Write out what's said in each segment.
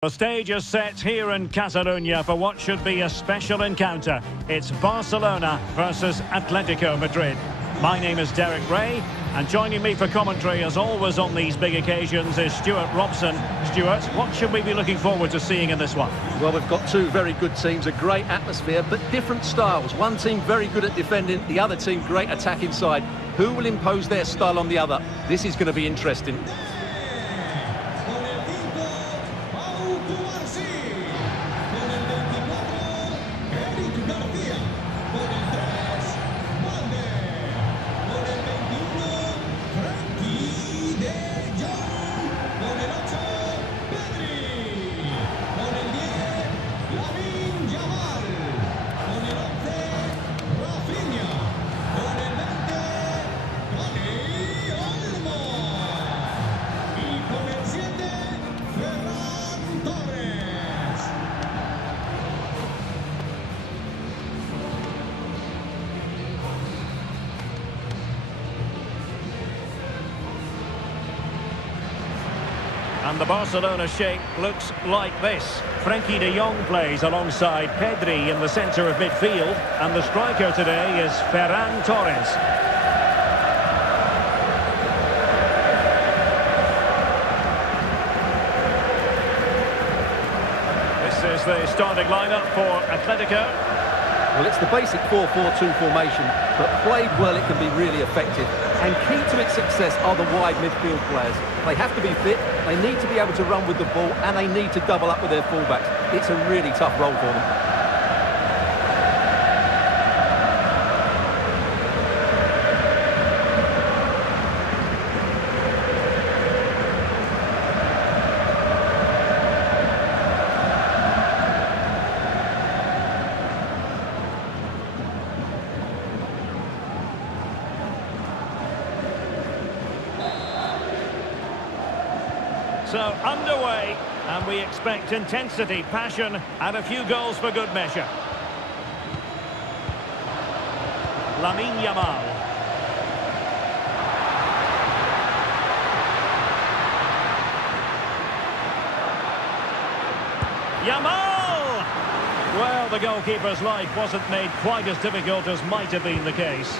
The stage is set here in Catalonia for what should be a special encounter. It's Barcelona versus Atletico Madrid. My name is Derek Ray, and joining me for commentary, as always on these big occasions, is Stuart Robson. Stuart, what should we be looking forward to seeing in this one? Well, we've got two very good teams, a great atmosphere, but different styles. One team very good at defending, the other team great attack inside. Who will impose their style on the other? This is going to be interesting. And the Barcelona shape looks like this. Frenkie de Jong plays alongside Pedri in the centre of midfield. And the striker today is Ferran Torres. This is the starting lineup for Atletico. Well, it's the basic 4-4-2 formation, but played well, it can be really effective. And key to its success are the wide midfield players. They have to be fit, they need to be able to run with the ball, and they need to double up with their fullbacks. It's a really tough role for them. So, underway, and we expect intensity, passion, and a few goals for good measure. Lamine Yamal. Yamal! Well, the goalkeeper's life wasn't made quite as difficult as might have been the case.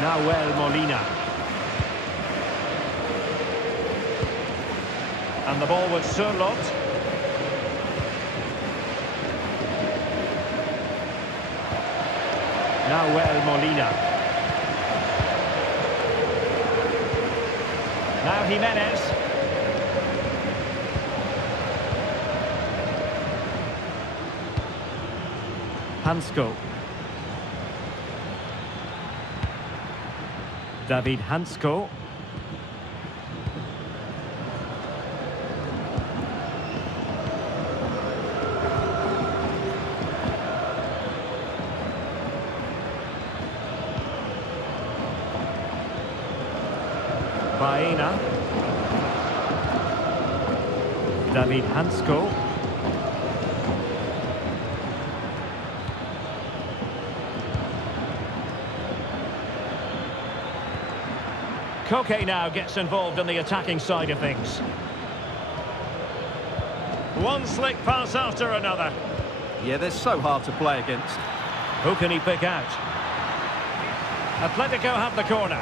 Nahuel Molina. And the ball with Surlot. Nahuel Molina. Now Jimenez. Hansko. David Hansko. Baena. David Hansko. Koke now gets involved in the attacking side of things. One slick pass after another. Yeah, they're so hard to play against. Who can he pick out? Atletico have the corner.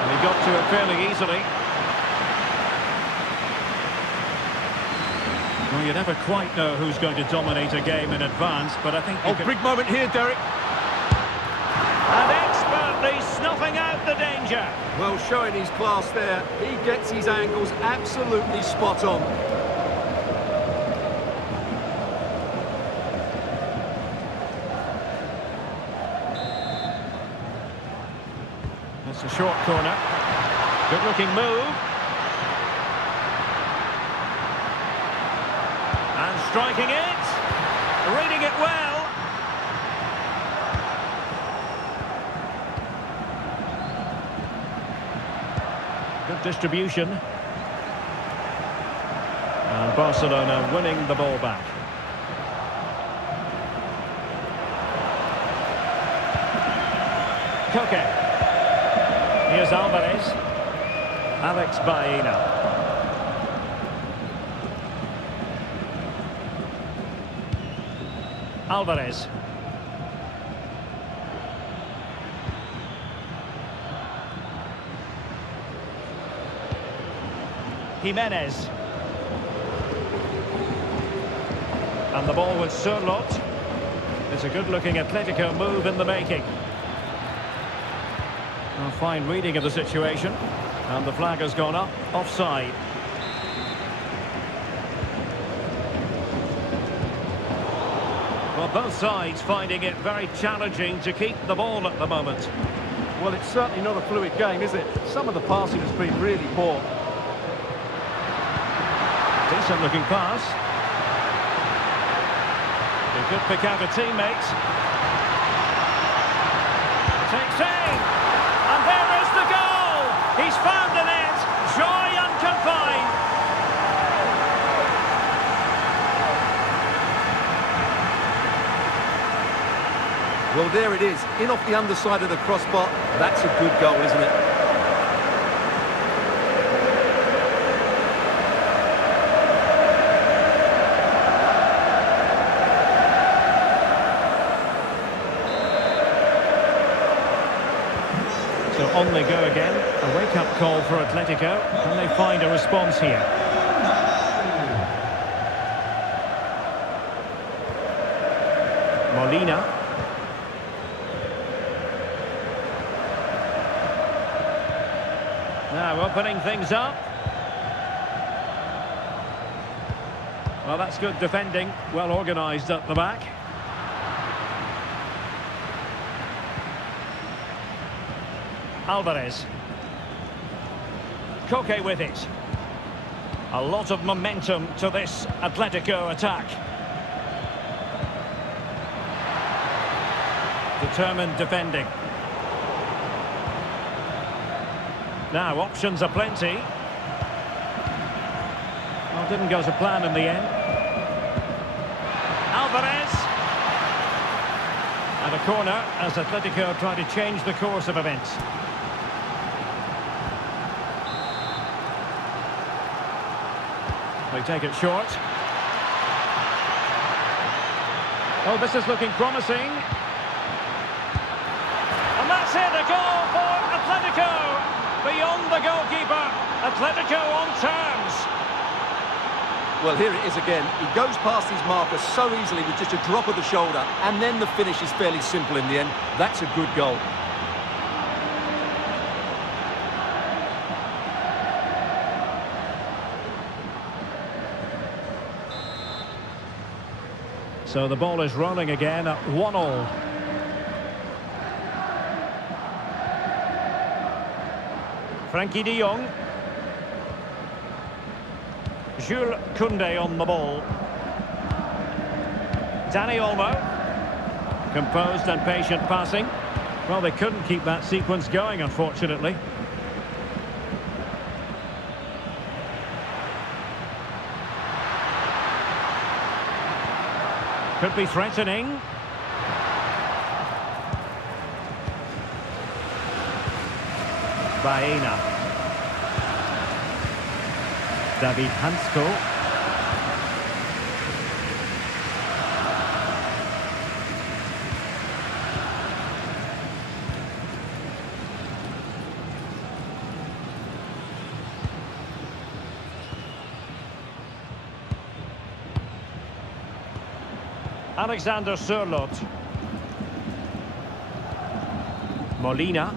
And he got to it fairly easily. Well, you never quite know who's going to dominate a game in advance, but I think... Big moment here, Derek. And expertly snuffing out the danger. Well, showing his class there. He gets his angles absolutely spot on. That's a short corner. Good-looking move. And striking it. Reading it well. Good distribution. And Barcelona winning the ball back. Koke. Here's Alvarez. Alex Baena. Alvarez. Jimenez. And the ball with Sørloth. It's a good-looking Atletico move in the making. A fine reading of the situation. And the flag has gone up, offside. Well, both sides finding it very challenging to keep the ball at the moment. Well, it's certainly not a fluid game, is it? Some of the passing has been really poor. Decent looking pass. He could pick out a teammate. Takes aim. And there is the goal. He's found the net. Joy unconfined. Well, there it is. In off the underside of the crossbar. That's a good goal, isn't it? So on they go again. A wake-up call for Atletico. Can they find a response here? Molina. Now opening things up. Well, that's good defending. Well organised at the back. Alvarez. Koke with it. A lot of momentum to this Atletico attack. Determined defending. Now, options are plenty. Well, didn't go to plan in the end. Alvarez. And a corner as Atletico try to change the course of events. They take it short. Oh, this is looking promising. And that's it, a goal for Atletico. Beyond the goalkeeper, Atletico on terms. Well, here it is again. He goes past his marker so easily with just a drop of the shoulder, and then the finish is fairly simple in the end. That's a good goal. So the ball is rolling again at 1-1. Frankie de Jong. Jules Koundé on the ball. Dani Olmo. Composed and patient passing. Well, they couldn't keep that sequence going, unfortunately. Could be threatening. Baena. David Hansko. Alexander Sørloth. Molina.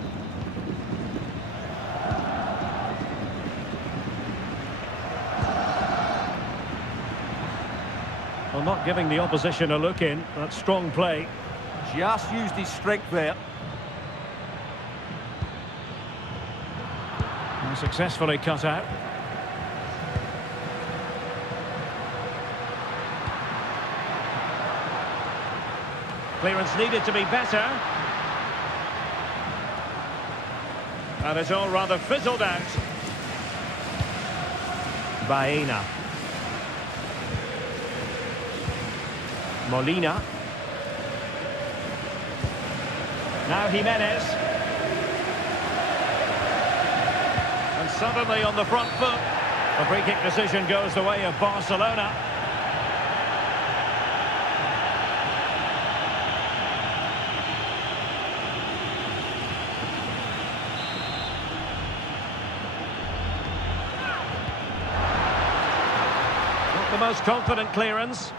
Well, not giving the opposition a look in. That's strong play. Just used his strength there. And successfully cut out. Clearance needed to be better. And it's all rather fizzled out. Baena. Molina. Now Jimenez. And suddenly on the front foot. The free kick decision goes the way of Barcelona. Not the most confident clearance.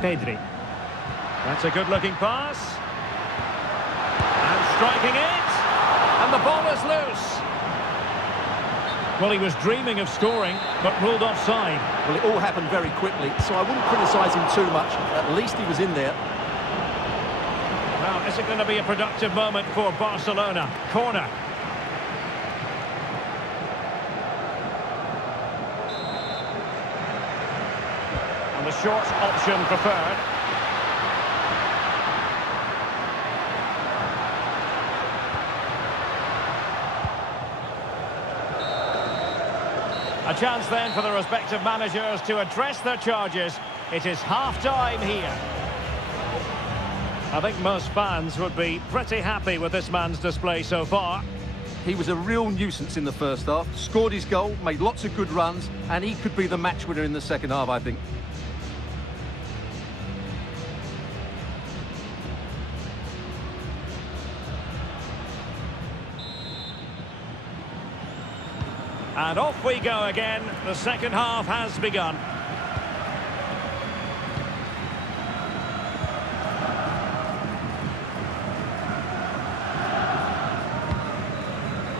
Pedri. That's a good-looking pass. And striking it. And the ball is loose. Well, he was dreaming of scoring, but ruled offside. Well, it all happened very quickly, so I wouldn't criticise him too much. At least he was in there. Well, is it going to be a productive moment for Barcelona? Corner. And the short option preferred. A chance then for the respective managers to address their charges. It is half-time here. I think most fans would be pretty happy with this man's display so far. He was a real nuisance in the first half, scored his goal, made lots of good runs, and he could be the match winner in the second half, I think. And off we go again. The second half has begun.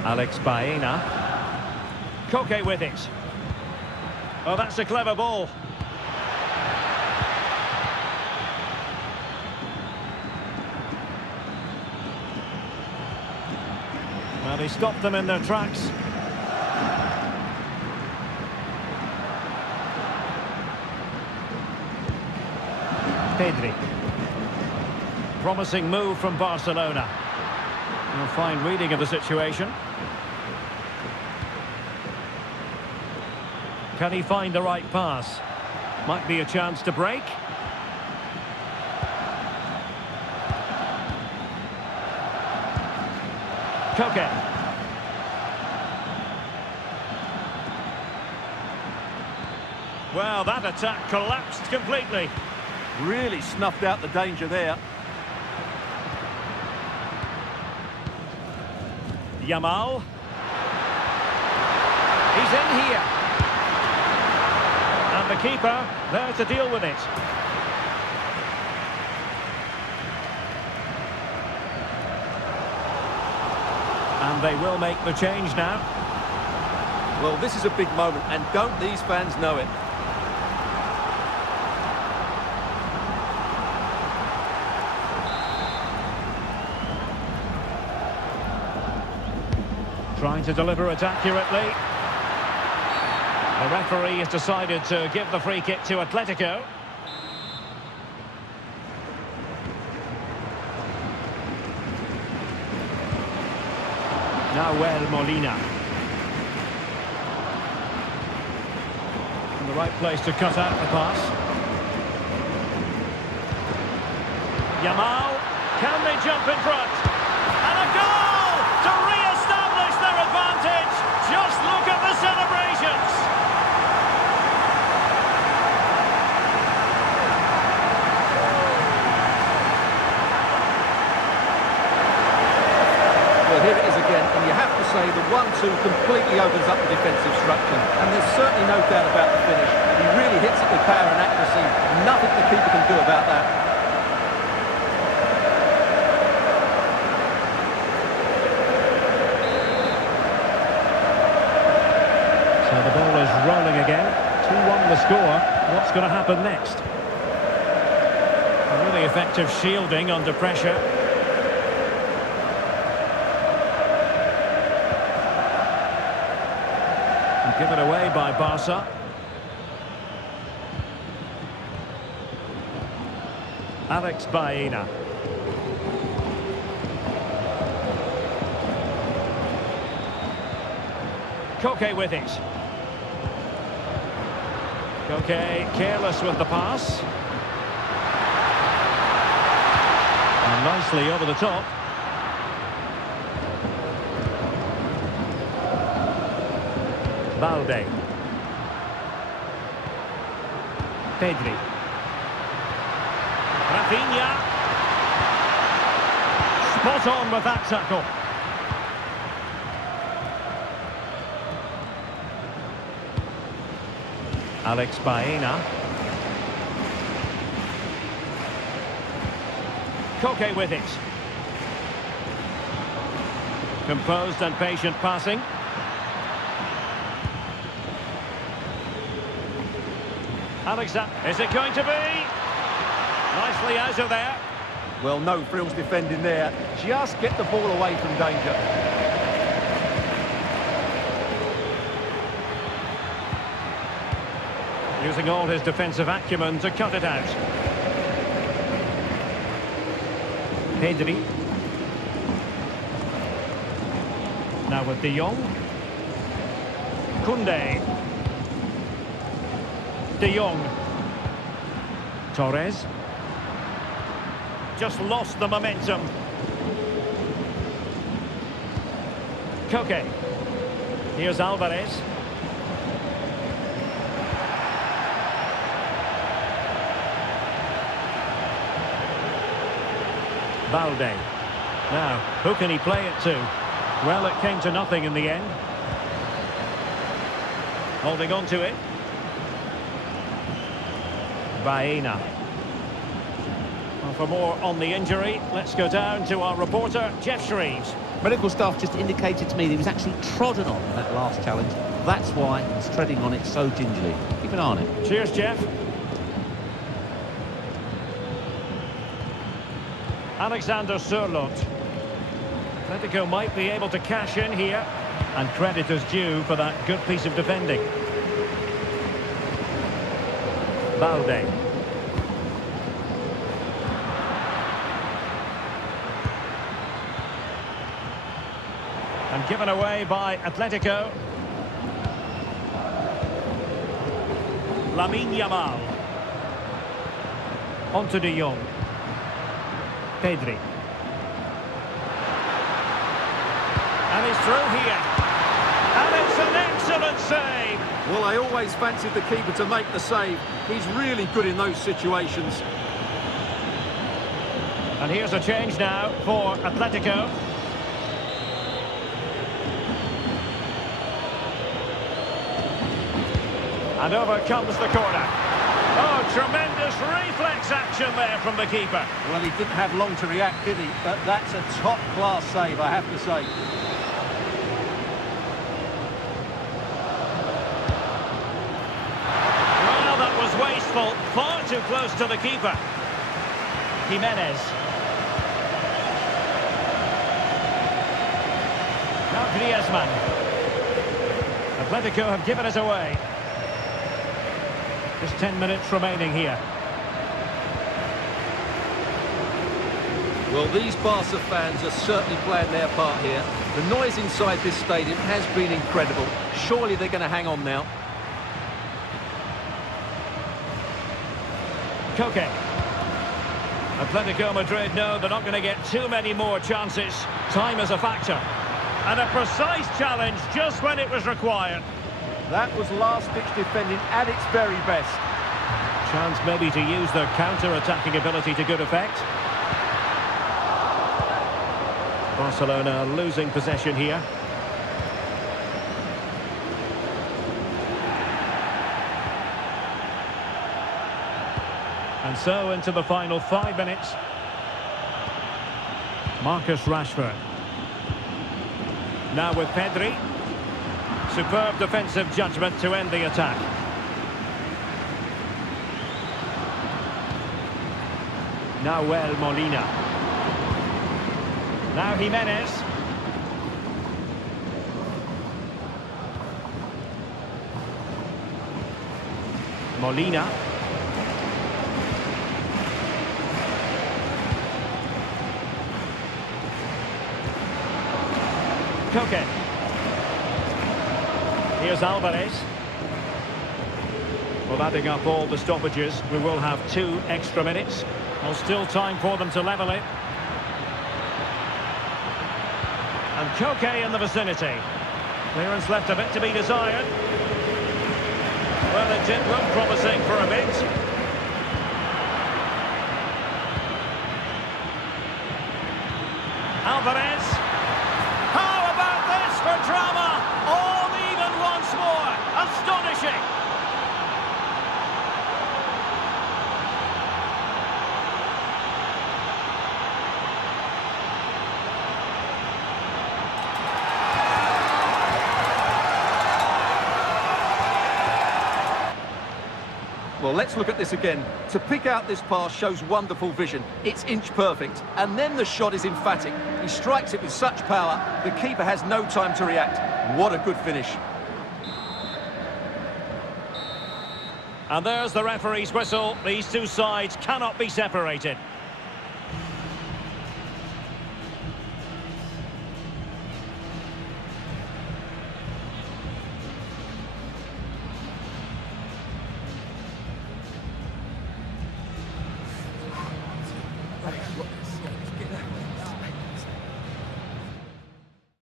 Alex Baena. Koke with it. Oh, that's a clever ball. Well, he stopped them in their tracks. Pedri. Promising move from Barcelona. A fine reading of the situation. Can he find the right pass? Might be a chance to break. Koke. Well, that attack collapsed completely. Really snuffed out the danger there. Yamal. He's in here. And the keeper there to deal with it. And they will make the change now. Well, this is a big moment, and don't these fans know it? Trying to deliver it accurately. The referee has decided to give the free kick to Atletico. Now Molina. In the right place to cut out the pass. Yamal. Can they jump in front? And a goal to re-establish their advantage. Just look at the celebrations. Well, here it is again, and you have to say the 1-2 completely opens up the defensive structure, and there's certainly no doubt about the finish. He really hits it with power and accuracy. Nothing the keeper can do about that. So the ball is rolling again. 2-1 the score. What's going to happen next? A really effective shielding under pressure. And given away by Barca. Alex Baena. Koke with it. Koke careless with the pass. And nicely over the top. Balde. Pedri. Rafinha. Spot on with that tackle. Alex Baena. Koke with it. Composed and patient passing. Alexander, is it going to be? Nicely out of there. Well, no frills defending there. Just get the ball away from danger. Using all his defensive acumen to cut it out. Pedri. Now with De Jong. Koundé. De Jong. Torres. Just lost the momentum. Koke. Here's Alvarez. Balde. Now, who can he play it to? Well, it came to nothing in the end. Holding on to it. Baena. Well, for more on the injury, let's go down to our reporter, Jeff Shreves. Medical staff just indicated to me that he was actually trodden on in that last challenge. That's why he's treading on it so gingerly. Keep an eye on it. Cheers, Jeff. Alexander Sørloth. Atletico might be able to cash in here, and credit is due for that good piece of defending. Balde. And given away by Atletico. Lamine Yamal. On to De Jong. Pedri. And he's through here. And it's an excellent save. Well, I always fancied the keeper to make the save. He's really good in those situations. And here's a change now for Atletico. And over comes the corner. Oh, tremendous reflex action there from the keeper. Well, he didn't have long to react, did he? But that's a top-class save, I have to say. Well, that was wasteful. Far too close to the keeper. Jimenez. Now Griezmann. Atletico have given us away. Just 10 minutes remaining here. Well, these Barca fans are certainly playing their part here. The noise inside this stadium has been incredible. Surely they're going to hang on now. Koke. Atletico Madrid know they're not going to get too many more chances. Time is a factor. And a precise challenge just when it was required. That was last-ditch defending at its very best. Chance maybe to use their counter-attacking ability to good effect. Barcelona losing possession here. And so into the final 5 minutes. Marcus Rashford. Now with Pedri. Superb defensive judgment to end the attack. Nahuel Molina. Now Jimenez. Molina. Koke. Here's Alvarez. Well, adding up all the stoppages, we will have 2 extra minutes. Well, still time for them to level it. And Koke in the vicinity. Clearance left a bit to be desired. Well, it did look promising for a bit. Alvarez. How about this for drama? All even once more. Astonishing. Well, let's look at this again. To pick out this pass shows wonderful vision. It's inch perfect. And then the shot is emphatic. He strikes it with such power, the keeper has no time to react. What a good finish. And there's the referee's whistle. These two sides cannot be separated.